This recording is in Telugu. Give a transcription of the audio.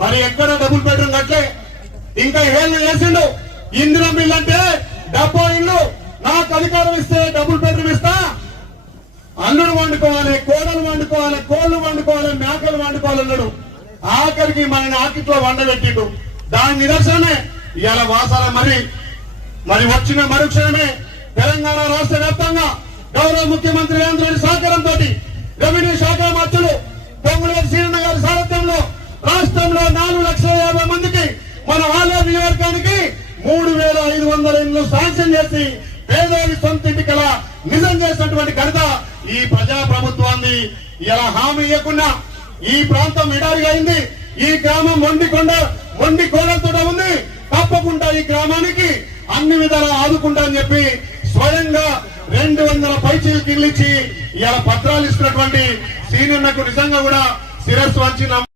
మరి ఎక్కడ డబుల్ బెడ్రూమ్ కట్టలే, ఇంకా ఏళ్ళు వేసిండు. ఇందిరం ఇల్లు అంటే 70 ఇల్లు, నాకు అధికారం ఇస్తే డబుల్ బెడ్రూమ్ ఇస్తా, అల్లుడు వండుకోవాలి, కోడలు వండుకోవాలి, కోళ్లు వండుకోవాలి, మేకలు వండుకోవాలన్నాడు. ఆఖరికి మన నాకిట్లో వండబెట్టిండు. దాని నిదర్శనమే ఇవాళ వాసాల మరి వచ్చిన మరుక్షణమే తెలంగాణ రాష్ట్ర వ్యాప్తంగా గౌరవ ముఖ్యమంత్రి రేవంత్ రెడ్డి సహకారంతో రెవెన్యూ శాఖ మంత్రులు పొంగులేటి శ్రీరన్న గారి సారథ్యంలో రాష్ట్రంలో 4,50,000 మందికి మన ఆలయ నియోజకవర్గానికి 3,500 ఇళ్లు శాంక్షన్ చేసి పేదోడి సొంత ఇంటి కల నిజం చేసినటువంటి ఘనత ఈ ప్రజా ప్రభుత్వాన్ని. ఇలా హామీ ఇవ్వకుండా ఈ ప్రాంతం ఎడారిగా అయింది. ఈ గ్రామం మొండి కోడలతో ఉంది. తప్పకుండా ఈ గ్రామానికి అన్ని విధాలా ఆదుకుంటా అని చెప్పి స్వయంగా 200 పైచీలకు ఇల్లు ఇచ్చి ఇలా పత్రాలు ఇస్తున్నటువంటి సీనియర్లకు నిజంగా కూడా శిరస్సు వంచి